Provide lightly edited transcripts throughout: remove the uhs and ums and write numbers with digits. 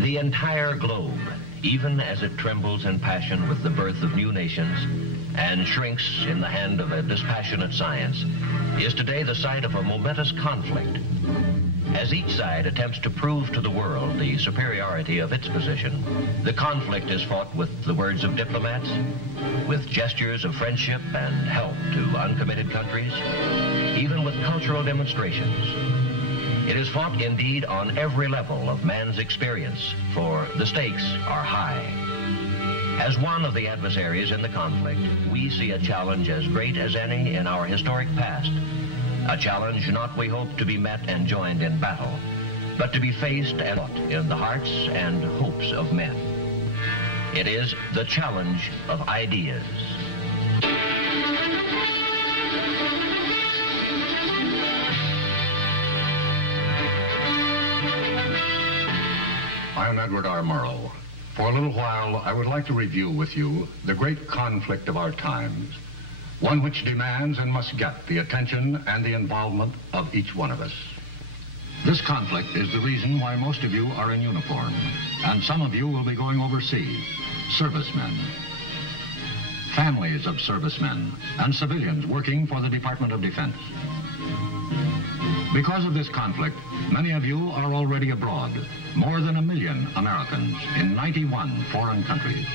The entire globe, even as it trembles in passion with the birth of new nations and shrinks in the hand of a dispassionate science, is today the site of a momentous conflict. As each side attempts to prove to the world the superiority of its position, the conflict is fought with the words of diplomats, with gestures of friendship and help to uncommitted countries, even with cultural demonstrations. It is fought indeed on every level of man's experience, for the stakes are high. As one of the adversaries in the conflict, we see a challenge as great as any in our historic past. A challenge not, we hope, to be met and joined in battle, but to be faced and fought in the hearts and hopes of men. It is the challenge of ideas. I am Edward R. Murrow. For a little while, I would like to review with you the great conflict of our times, one which demands and must get the attention and the involvement of each one of us. This conflict is the reason why most of you are in uniform, and some of you will be going overseas, servicemen, families of servicemen, and civilians working for the Department of Defense. Because of this conflict, many of you are already abroad, more than 1 million Americans in 91 foreign countries.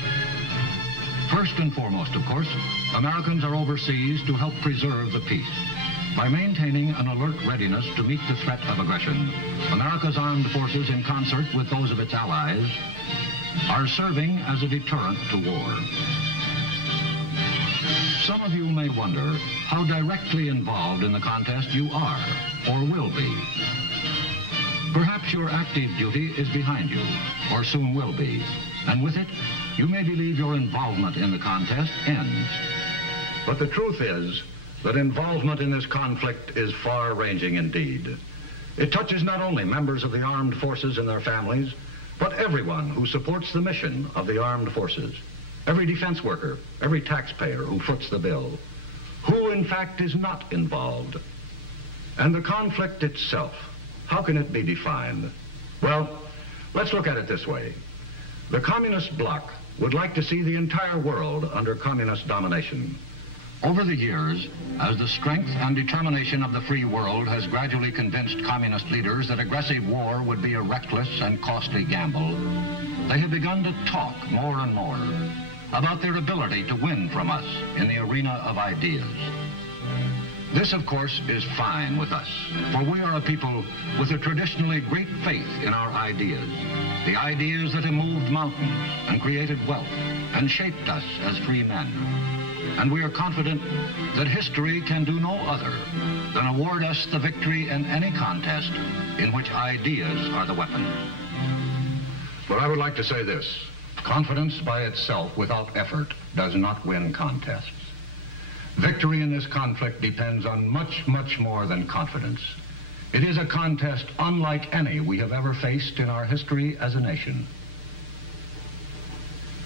First and foremost, of course, Americans are overseas to help preserve the peace. By maintaining an alert readiness to meet the threat of aggression, America's armed forces, in concert with those of its allies, are serving as a deterrent to war. Some of you may wonder how directly involved in the contest you are or will be. Perhaps your active duty is behind you, or soon will be, and with it, you may believe your involvement in the contest ends. But the truth is that involvement in this conflict is far-ranging indeed. It touches not only members of the armed forces and their families, but everyone who supports the mission of the armed forces. Every defense worker, every taxpayer who foots the bill, who in fact is not involved. And the conflict itself, how can it be defined? Well, let's look at it this way. The communist bloc would like to see the entire world under communist domination. Over the years, as the strength and determination of the free world has gradually convinced communist leaders that aggressive war would be a reckless and costly gamble, they have begun to talk more and more about their ability to win from us in the arena of ideas. This, of course, is fine with us, for we are a people with a traditionally great faith in our ideas, the ideas that have moved mountains and created wealth and shaped us as free men. And we are confident that history can do no other than award us the victory in any contest in which ideas are the weapon. But I would like to say this. Confidence by itself without effort does not win contests. Victory in this conflict depends on much, much more than confidence. It is a contest unlike any we have ever faced in our history as a nation.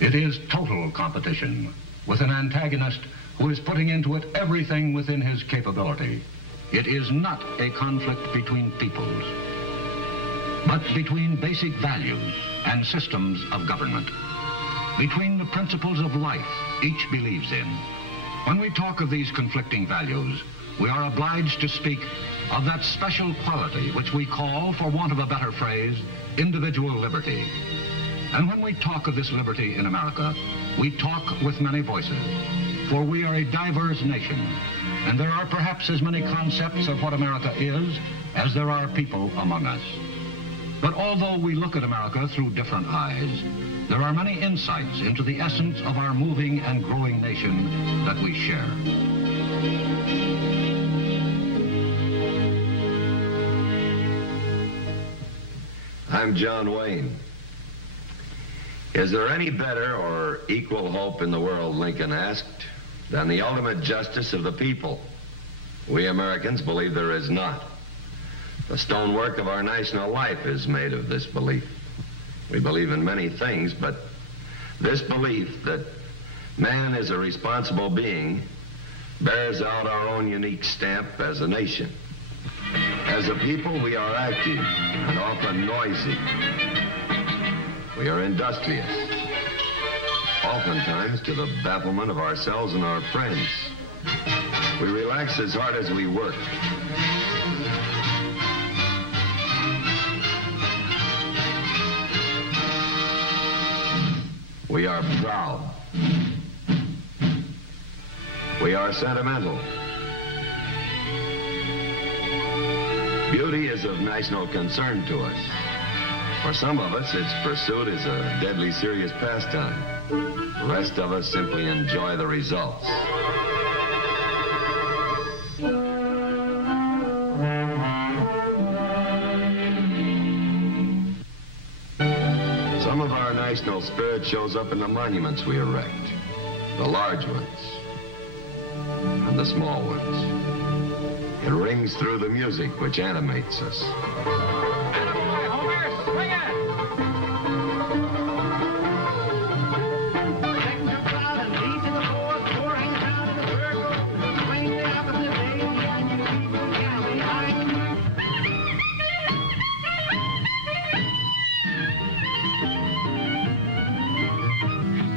It is total competition with an antagonist who is putting into it everything within his capability. It is not a conflict between peoples, but between basic values and systems of government, between the principles of life each believes in. When we talk of these conflicting values, we are obliged to speak of that special quality which we call, for want of a better phrase, individual liberty. And when we talk of this liberty in America, we talk with many voices, for we are a diverse nation, and there are perhaps as many concepts of what America is as there are people among us. But although we look at America through different eyes, there are many insights into the essence of our moving and growing nation that we share. I'm John Wayne. Is there any better or equal hope in the world, Lincoln asked, than the ultimate justice of the people? We Americans believe there is not. The stonework of our national life is made of this belief. We believe in many things, but this belief that man is a responsible being bears out our own unique stamp as a nation. As As a people, we are active and often noisy. We are industrious, oftentimes to the bafflement of ourselves and our friends. We relax as hard as we work. We are proud. We are sentimental. Beauty is of national concern to us. For some of us, its pursuit is a deadly serious pastime. The rest of us simply enjoy the results. Some of our national spirit shows up in the monuments we erect, the large ones and the small ones. It rings through the music which animates us.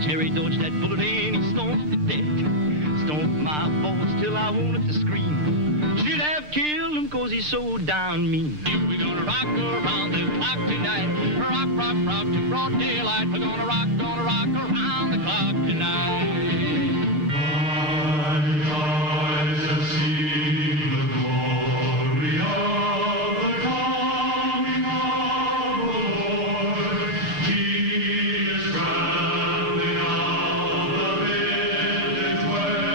Jerry dodged that bullet and he stomped the deck. Stomped my balls till I wanted to scream. Should have killed him cause he's so darn mean. We're gonna rock around the clock tonight. Rock, rock, rock to broad daylight. We're gonna rock around the clock tonight. My eyes have seen the glory of the coming of the Lord. He is traveling out the village where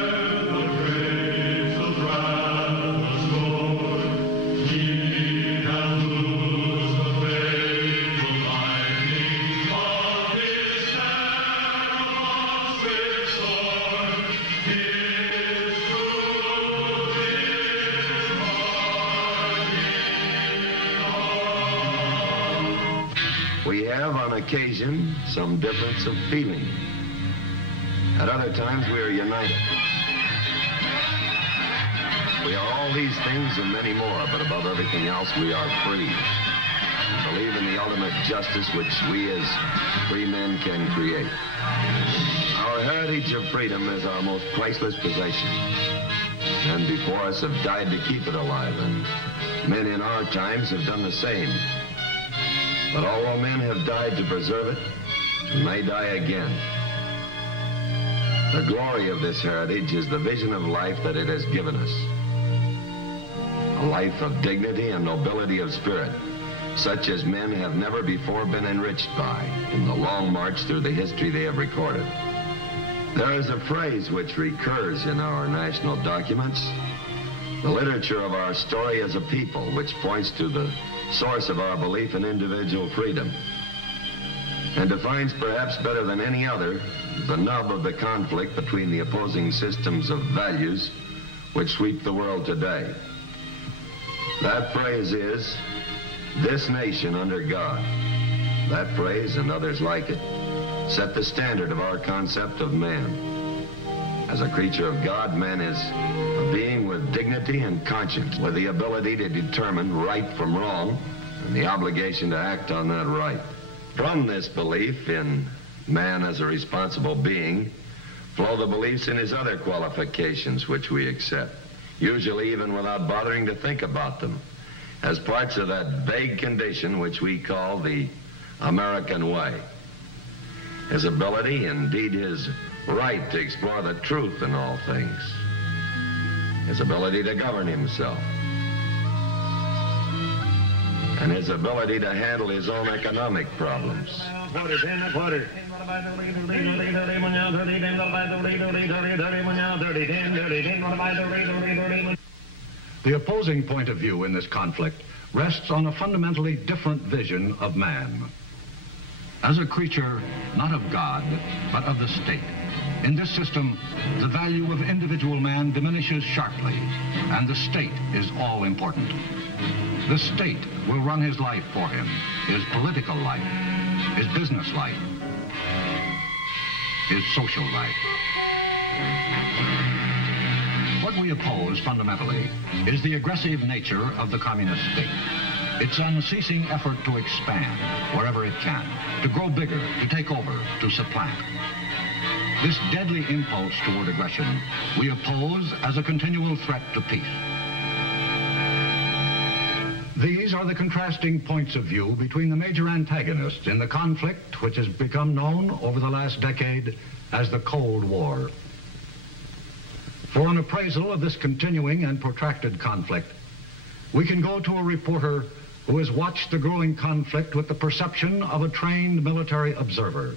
the graves of wrath stored. He hath loosed the faithful lightning of his terrible swift sword. His truth is We have, on occasion, some difference of feeling. At other times, we are united. We are all these things and many more, but above everything else, we are free. We believe in the ultimate justice which we as free men can create. Our heritage of freedom is our most priceless possession. Men before us have died to keep it alive, and men in our times have done the same. But although men have died to preserve it, and may die again, the glory of this heritage is the vision of life that it has given us. A life of dignity and nobility of spirit, such as men have never before been enriched by in the long march through the history they have recorded. There is a phrase which recurs in our national documents, the literature of our story as a people, which points to the source of our belief in individual freedom, and defines perhaps better than any other the nub of the conflict between the opposing systems of values which sweep the world today. That phrase is, "This nation under God." That phrase and others like it set the standard of our concept of man. As a creature of God, man is a being with dignity and conscience, with the ability to determine right from wrong and the obligation to act on that right. From this belief in man as a responsible being flow the beliefs in his other qualifications which we accept, usually even without bothering to think about them, as parts of that vague condition which we call the American way. His ability, indeed his right to explore the truth in all things. His ability to govern himself. And his ability to handle his own economic problems. The opposing point of view in this conflict rests on a fundamentally different vision of man. As a creature, not of God, but of the state. In this system, the value of individual man diminishes sharply, and the state is all important. The state will run his life for him, his political life, his business life, his social life. What What we oppose fundamentally is the aggressive nature of the communist state. Its unceasing effort to expand wherever it can, to grow bigger, to take over, to supplant. This deadly impulse toward aggression we oppose as a continual threat to peace. These are the contrasting points of view between the major antagonists in the conflict which has become known over the last decade as the Cold War. For an appraisal of this continuing and protracted conflict, we can go to a reporter who has watched the growing conflict with the perception of a trained military observer.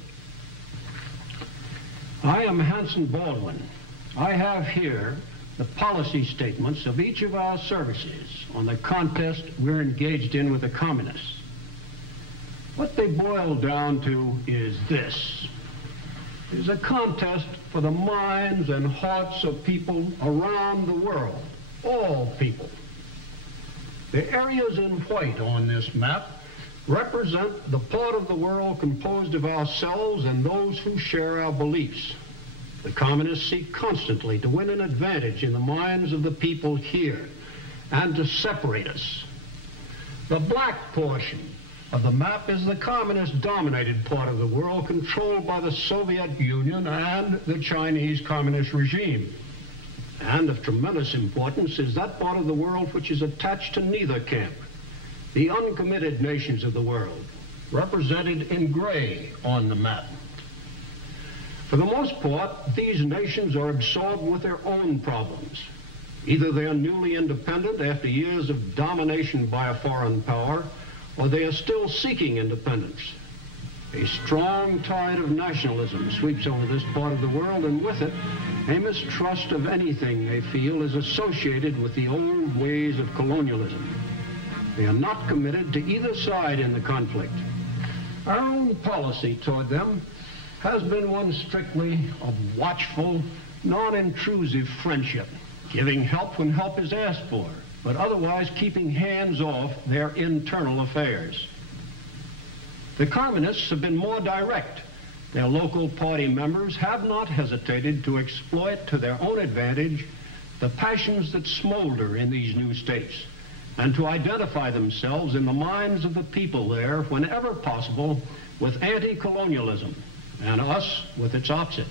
I am Hanson Baldwin. I have here the policy statements of each of our services on the contest we're engaged in with the communists. What they boil down to is this. It is a contest for the minds and hearts of people around the world, all people. The areas in white on this map represent the part of the world composed of ourselves and those who share our beliefs. The communists seek constantly to win an advantage in the minds of the people here and to separate us. The black portion of the map is the communist-dominated part of the world controlled by the Soviet Union and the Chinese Communist regime. And of tremendous importance is that part of the world which is attached to neither camp, the uncommitted nations of the world, represented in gray on the map. For the most part, these nations are absorbed with their own problems. Either they are newly independent after years of domination by a foreign power, or they are still seeking independence. A strong tide of nationalism sweeps over this part of the world, and with it, a mistrust of anything they feel is associated with the old ways of colonialism. They are not committed to either side in the conflict. Our own policy toward them has been one strictly of watchful, non-intrusive friendship, giving help when help is asked for, but otherwise keeping hands off their internal affairs. The communists have been more direct. Their local party members have not hesitated to exploit to their own advantage the passions that smolder in these new states, and to identify themselves in the minds of the people there, whenever possible, with anti-colonialism, and us with its opposite.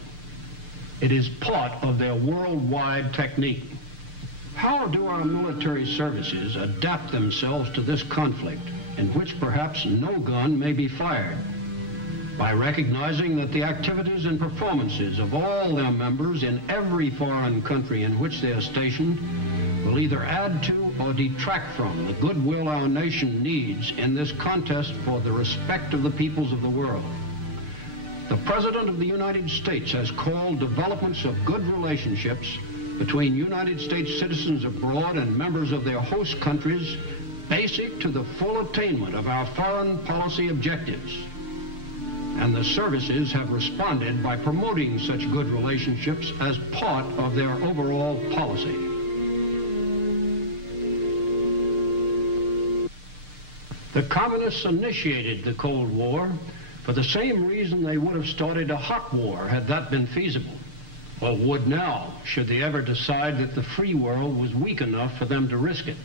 It is part of their worldwide technique. How do our military services adapt themselves to this conflict, in which perhaps no gun may be fired? By recognizing that the activities and performances of all their members in every foreign country in which they are stationed will either add to or detract from the goodwill our nation needs in this contest for the respect of the peoples of the world. The President of the United States has called developments of good relationships between United States citizens abroad and members of their host countries basic to the full attainment of our foreign policy objectives. And the services have responded by promoting such good relationships as part of their overall policy. The communists initiated the Cold War for the same reason they would have started a hot war had that been feasible, or would now, should they ever decide that the free world was weak enough for them to risk it.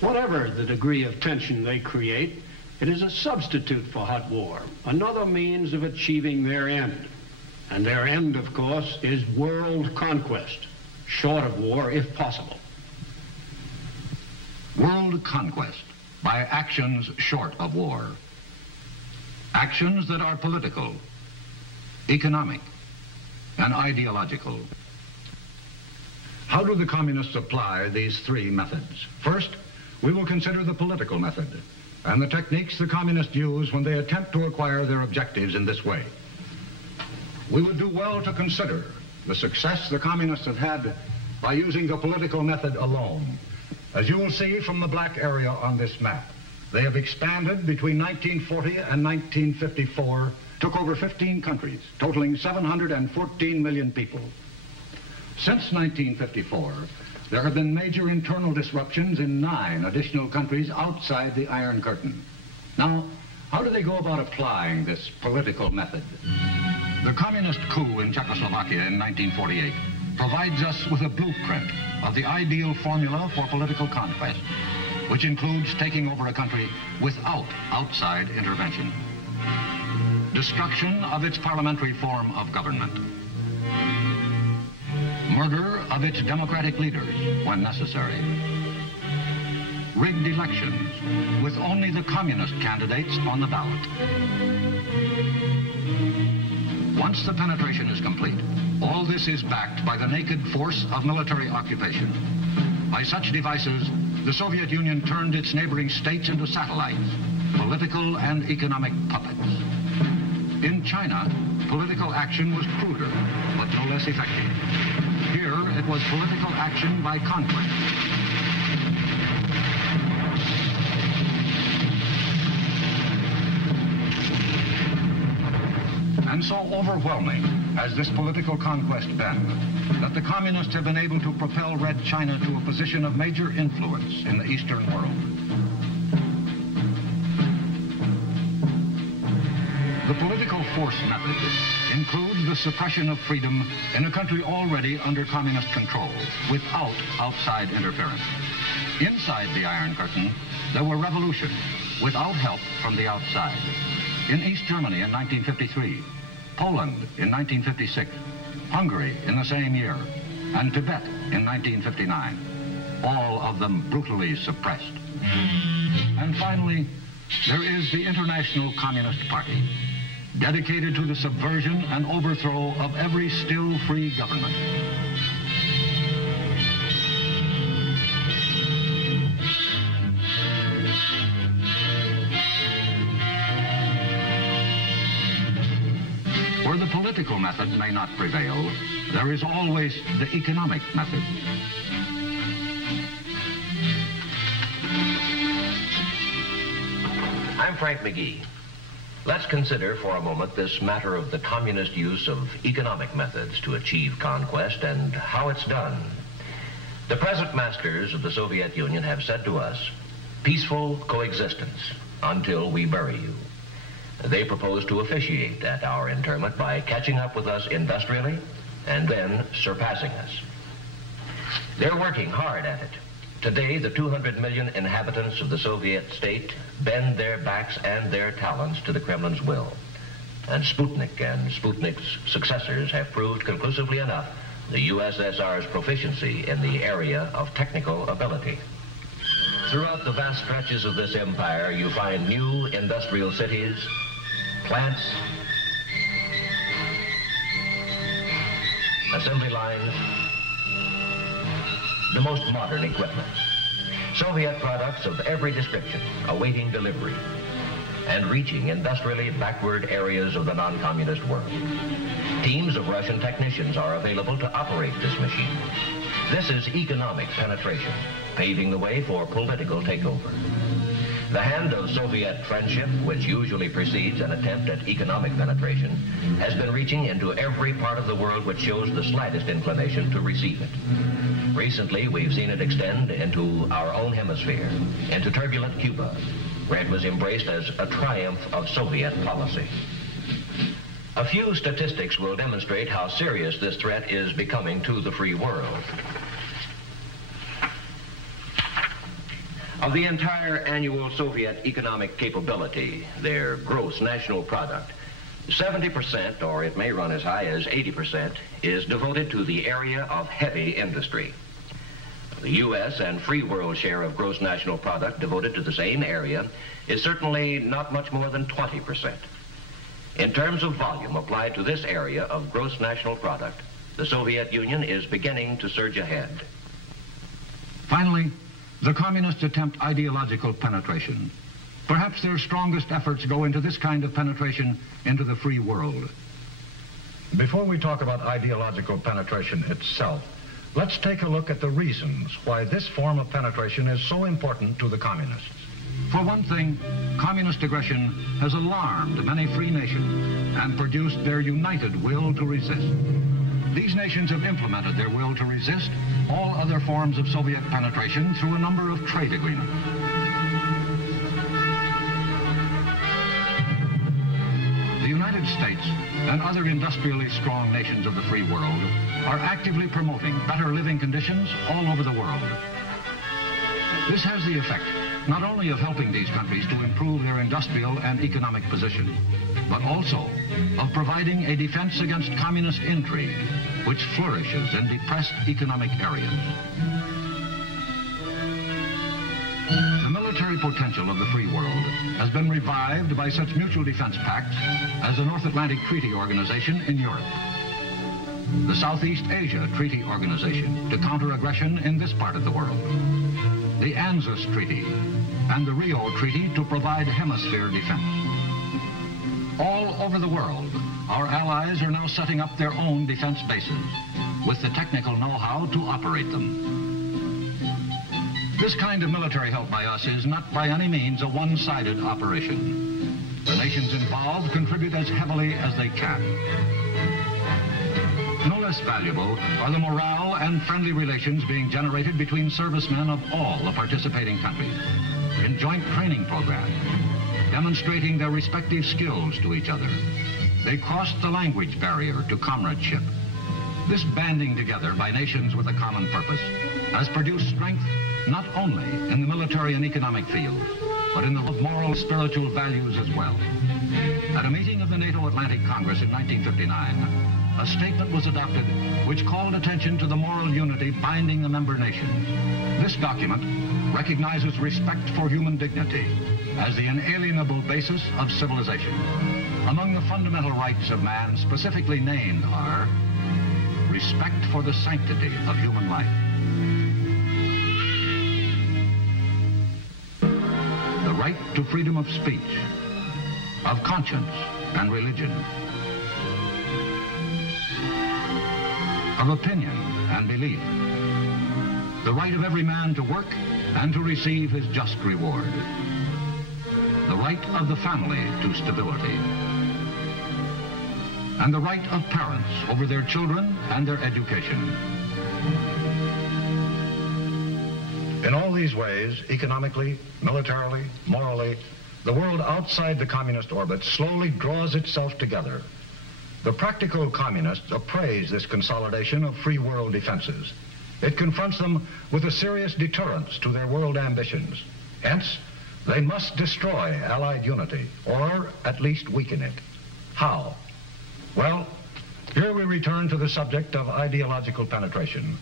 Whatever the degree of tension they create, it is a substitute for hot war, another means of achieving their end. And their end, of course, is world conquest, short of war if possible. World conquest by actions short of war. Actions that are political, economic, and ideological. How do the communists apply these three methods? First, we will consider the political method and the techniques the communists use when they attempt to acquire their objectives in this way. We would do well to consider the success the communists have had by using the political method alone. As you will see from the black area on this map, they have expanded between 1940 and 1954, took over 15 countries, totaling 714 million people. Since 1954, there have been major internal disruptions in 9 additional countries outside the Iron Curtain. Now, how do they go about applying this political method? The communist coup in Czechoslovakia in 1948 provides us with a blueprint of the ideal formula for political conquest, which includes taking over a country without outside intervention. Destruction of its parliamentary form of government. Murder of its democratic leaders when necessary. Rigged elections with only the communist candidates on the ballot. Once the penetration is complete, all this is backed by the naked force of military occupation. By such devices, the Soviet Union turned its neighboring states into satellites, political and economic puppets. In China, political action was cruder, but no less effective. Here, it was political action by conquest. And so overwhelming has this political conquest been that the communists have been able to propel Red China to a position of major influence in the Eastern world. The political force method includes the suppression of freedom in a country already under communist control, without outside interference. Inside the Iron Curtain, there were revolutions without help from the outside. In East Germany in 1953, Poland in 1956, Hungary in the same year, and Tibet in 1959, all of them brutally suppressed. And finally, there is the International Communist Party, dedicated to the subversion and overthrow of every still free government. Where the political method may not prevail, there is always the economic method. I'm Frank McGee. Let's consider for a moment this matter of the communist use of economic methods to achieve conquest and how it's done. The present masters of the Soviet Union have said to us, peaceful coexistence until we bury you. They propose to officiate at our interment by catching up with us industrially and then surpassing us. They're working hard at it. Today, the 200 million inhabitants of the Soviet state bend their backs and their talents to the Kremlin's will. And Sputnik and Sputnik's successors have proved conclusively enough the USSR's proficiency in the area of technical ability. Throughout the vast stretches of this empire, you find new industrial cities, plants, assembly lines, the most modern equipment. Soviet products of every description awaiting delivery and reaching industrially backward areas of the non-communist world. Teams of Russian technicians are available to operate this machine. This is economic penetration, paving the way for political takeover. The hand of Soviet friendship, which usually precedes an attempt at economic penetration, has been reaching into every part of the world which shows the slightest inclination to receive it. Recently, we've seen it extend into our own hemisphere, into turbulent Cuba, where it was embraced as a triumph of Soviet policy. A few statistics will demonstrate how serious this threat is becoming to the free world. Of the entire annual Soviet economic capability, their gross national product, 70%, or it may run as high as 80%, is devoted to the area of heavy industry. The U.S. and free world share of gross national product devoted to the same area is certainly not much more than 20%. In terms of volume applied to this area of gross national product, the Soviet Union is beginning to surge ahead. Finally, the communists attempt ideological penetration. Perhaps their strongest efforts go into this kind of penetration into the free world. Before we talk about ideological penetration itself, let's take a look at the reasons why this form of penetration is so important to the communists. For one thing, communist aggression has alarmed many free nations and produced their united will to resist. These nations have implemented their will to resist all other forms of Soviet penetration through a number of trade agreements. The United States and other industrially strong nations of the free world are actively promoting better living conditions all over the world. This has the effect not only of helping these countries to improve their industrial and economic position, but also of providing a defense against communist intrigue, which flourishes in depressed economic areas. The military potential of the free world has been revived by such mutual defense pacts as the North Atlantic Treaty Organization in Europe, the Southeast Asia Treaty Organization to counter aggression in this part of the world, the ANZUS Treaty, and the Rio Treaty to provide hemisphere defense. All over the world, our allies are now setting up their own defense bases with the technical know-how to operate them. This kind of military help by us is not by any means a one-sided operation. The nations involved contribute as heavily as they can. No less valuable are the morale and friendly relations being generated between servicemen of all the participating countries in joint training programs, demonstrating their respective skills to each other. They crossed the language barrier to comradeship. This banding together by nations with a common purpose has produced strength not only in the military and economic fields, but in the moral and spiritual values as well. At a meeting of the NATO Atlantic Congress in 1959, a statement was adopted which called attention to the moral unity binding the member nations. This document recognizes respect for human dignity as the inalienable basis of civilization. Among the fundamental rights of man specifically named are respect for the sanctity of human life, the right to freedom of speech, of conscience and religion, of opinion and belief, the right of every man to work and to receive his just reward, the right of the family to stability, and the right of parents over their children and their education. In all these ways, economically, militarily, morally, the world outside the communist orbit slowly draws itself together. The practical communists appraise this consolidation of free world defenses. It confronts them with a serious deterrence to their world ambitions. Hence, they must destroy Allied unity, or at least weaken it. How? Well, here we return to the subject of ideological penetration.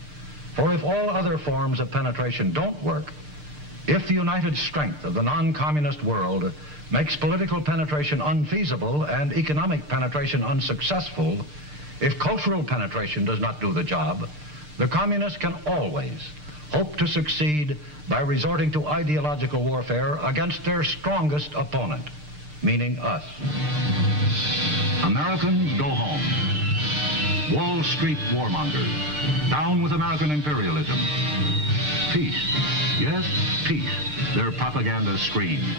For if all other forms of penetration don't work, if the united strength of the non-communist world makes political penetration unfeasible and economic penetration unsuccessful, if cultural penetration does not do the job, the communists can always hope to succeed by resorting to ideological warfare against their strongest opponent, meaning us. Americans go home. Wall Street warmongers, down with American imperialism. Peace, yes, peace, their propaganda screams.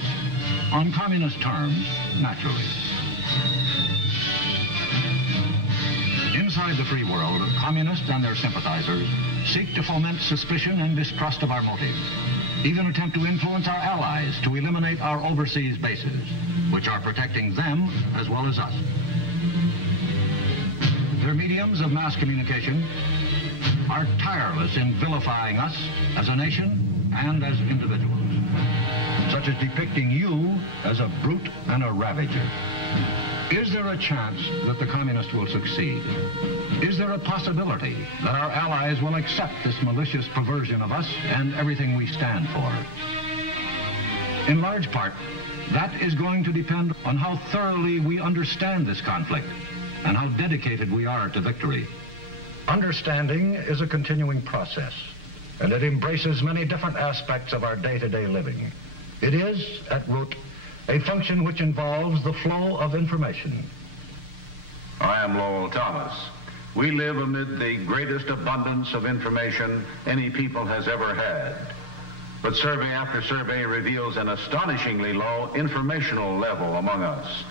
On communist terms, naturally. Inside the free world, communists and their sympathizers seek to foment suspicion and distrust of our motives, even attempt to influence our allies to eliminate our overseas bases, which are protecting them as well as us. Their mediums of mass communication are tireless in vilifying us as a nation and as individuals, such as depicting you as a brute and a ravager. Is there a chance that the communists will succeed? Is there a possibility that our allies will accept this malicious perversion of us and everything we stand for? In large part, that is going to depend on how thoroughly we understand this conflict and how dedicated we are to victory. Understanding is a continuing process, and it embraces many different aspects of our day-to-day living. It is, at root, a function which involves the flow of information. I am Lowell Thomas. We live amid the greatest abundance of information any people has ever had. But survey after survey reveals an astonishingly low informational level among us.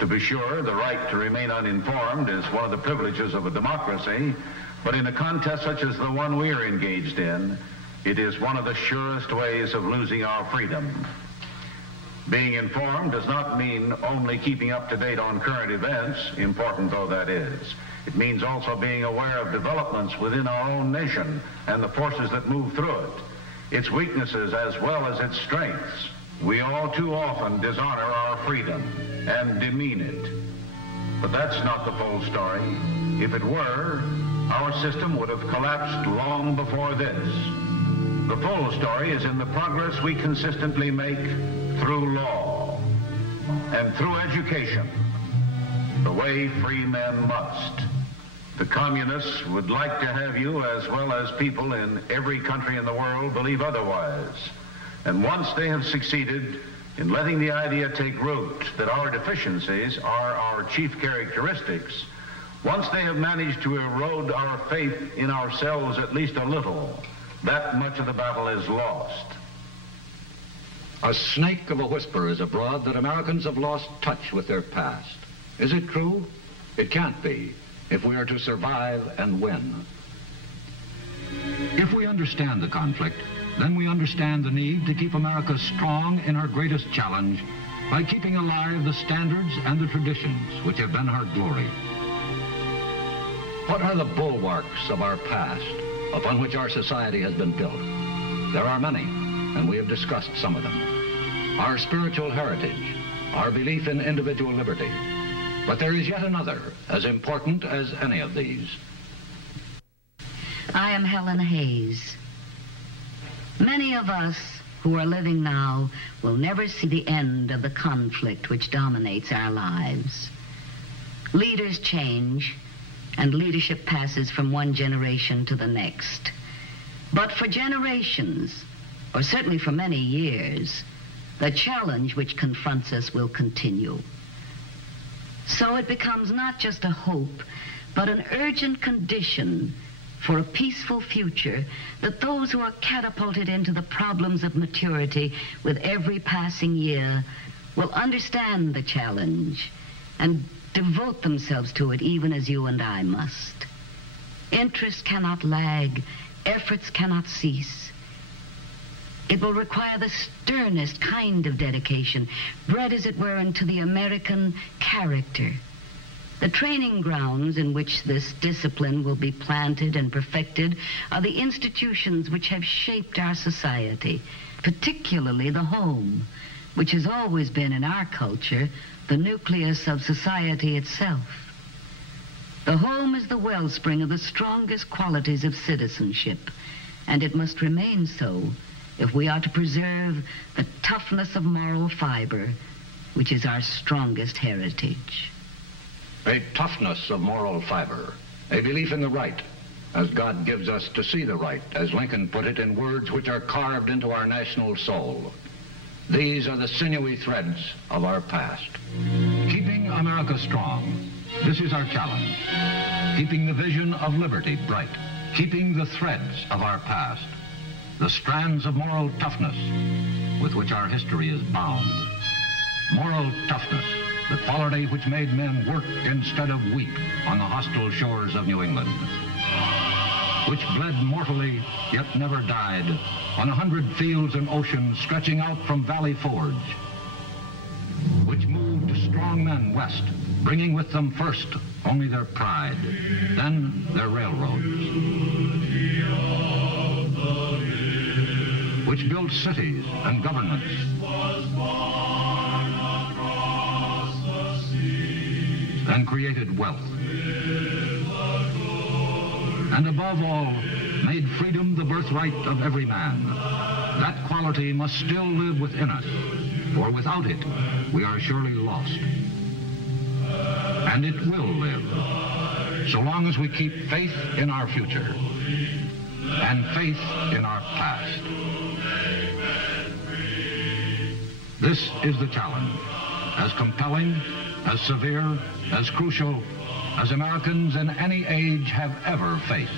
To be sure, the right to remain uninformed is one of the privileges of a democracy, but in a contest such as the one we are engaged in, it is one of the surest ways of losing our freedom. Being informed does not mean only keeping up to date on current events, important though that is. It means also being aware of developments within our own nation and the forces that move through it, its weaknesses as well as its strengths. We all too often dishonor our freedom and demean it. But that's not the full story. If it were, our system would have collapsed long before this. The full story is in the progress we consistently make through law and through education, the way free men must. The communists would like to have you, as well as people in every country in the world, believe otherwise. And once they have succeeded in letting the idea take root that our deficiencies are our chief characteristics, once they have managed to erode our faith in ourselves at least a little, that much of the battle is lost. A snake of a whisper is abroad that Americans have lost touch with their past. Is it true? It can't be, if we are to survive and win. If we understand the conflict, then we understand the need to keep America strong in her greatest challenge by keeping alive the standards and the traditions which have been her glory. What are the bulwarks of our past upon which our society has been built? There are many, and we have discussed some of them. Our spiritual heritage, our belief in individual liberty. But there is yet another, as important as any of these. I am Helen Hayes. Many of us who are living now will never see the end of the conflict which dominates our lives. Leaders change, and leadership passes from one generation to the next. But for generations, or certainly for many years, the challenge which confronts us will continue. So it becomes not just a hope, but an urgent condition for a peaceful future that those who are catapulted into the problems of maturity with every passing year will understand the challenge and devote themselves to it even as you and I must. Interest cannot lag, efforts cannot cease. It will require the sternest kind of dedication, bred as it were into the American character. The training grounds in which this discipline will be planted and perfected are the institutions which have shaped our society, particularly the home, which has always been in our culture the nucleus of society itself. The home is the wellspring of the strongest qualities of citizenship, and it must remain so if we are to preserve the toughness of moral fiber, which is our strongest heritage. A toughness of moral fiber, a belief in the right, as God gives us to see the right, as Lincoln put it in words which are carved into our national soul. These are the sinewy threads of our past. Keeping America strong, this is our challenge. Keeping the vision of liberty bright, keeping the threads of our past, the strands of moral toughness with which our history is bound. Moral toughness, the quality which made men work instead of weep on the hostile shores of New England, which bled mortally yet never died on 100 fields and oceans stretching out from Valley Forge, which moved strong men west, bringing with them first only their pride, then their railroads, which built cities and governments, and created wealth, and above all, made freedom the birthright of every man. That quality must still live within us, for without it, we are surely lost. And it will live, so long as we keep faith in our future, and faith in our past. This is the challenge, as compelling, as severe, as crucial as Americans in any age have ever faced.